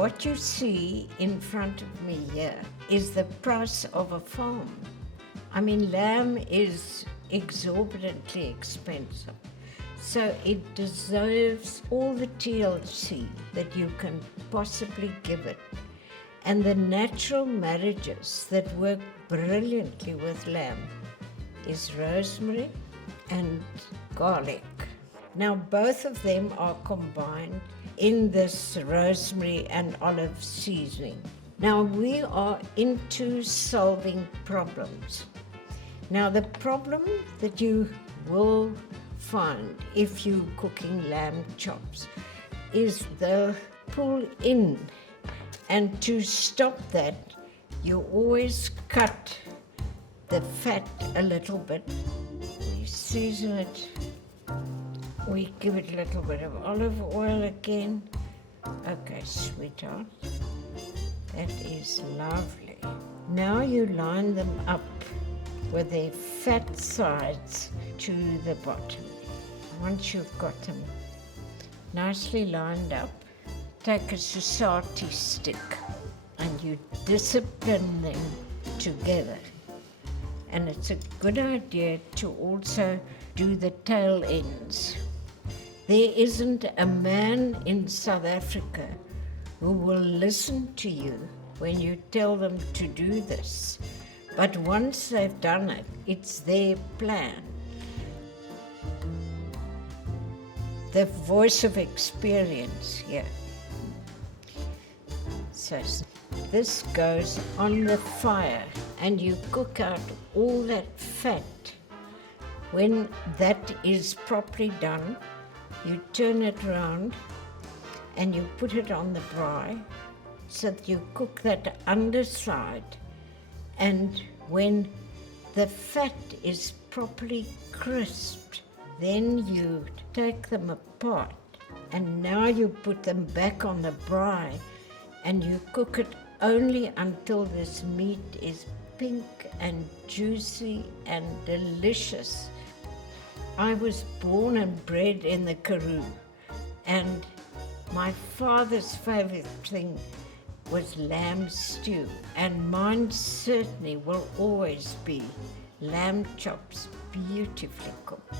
what you see in front of me here is the price of a farm. I mean, lamb is exorbitantly expensive. So it deserves all the TLC that you can possibly give it. And the natural marriages that work brilliantly with lamb is rosemary and garlic. Now both of them are combined in this rosemary and olive seasoning. Now we are into solving problems. Now the problem that you will find if you're cooking lamb chops is they'll pull in, and to stop that you always cut the fat a little bit. We season it, we give it a little bit of olive oil again. Okay, sweetheart, that is lovely. Now you line them up with their fat sides to the bottom. Once you've got them nicely lined up, take a society stick and you discipline them together. And it's a good idea to also do the tail ends. There isn't a man in South Africa who will listen to you when you tell them to do this. But once they've done it, it's their plan. The voice of experience here. So this goes on the fire and you cook out all that fat. When that is properly done, you turn it around and you put it on the braai so that you cook that underside. And when the fat is properly crisped, then you take them apart and now you put them back on the braai and you cook it only until this meat is pink and juicy and delicious. I was born and bred in the Karoo, and my father's favorite thing was lamb stew, and mine certainly will always be lamb chops beautifully cooked.